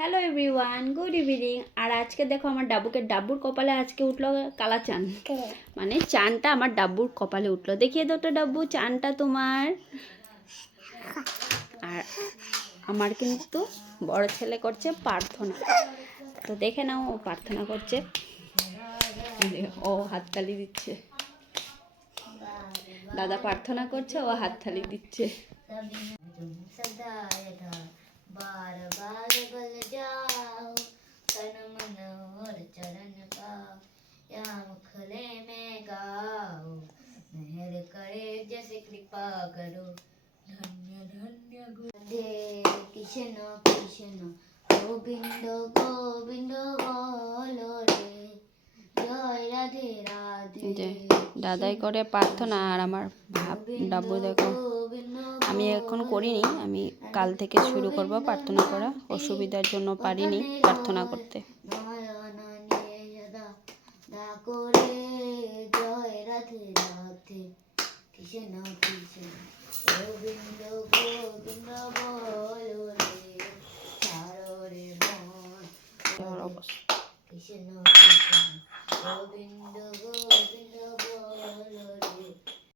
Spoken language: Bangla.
Hello everyone, good evening. আর আজকে দেখো আমার ডাব্বুর কপালে আজকে উঠলো কালা চান। মানে চানটা আমার ডাব্বুর কপালে উঠলো। দেখিয়ে দাও তো ডাব্বু, চানটা তোমার। আর আমার কিন্তু বড় ছেলে করছে প্রার্থনা, তো দেখে নাও ও প্রার্থনা করছে। ও হাততালি দিচ্ছে, দাদা প্রার্থনা করছে, ও হাততালি দিচ্ছে। बार बार बल जाओ तन मन और चरण पाओ या मुखले में गाओ मेहर करे जैसे कृपा करो धन्य धन्य गुरुदे कृष्ण कृष्ण गोविंद गोविंद बोलो रे जय राधे राधे। দাদাই করে প্রার্থনা আর আমার ডাব্বু দেখো। আমি এখন করিনি, আমি কাল থেকে শুরু করব প্রার্থনা করা। অসুবিধার জন্য পারিনি প্রার্থনা করতে। অবস্থা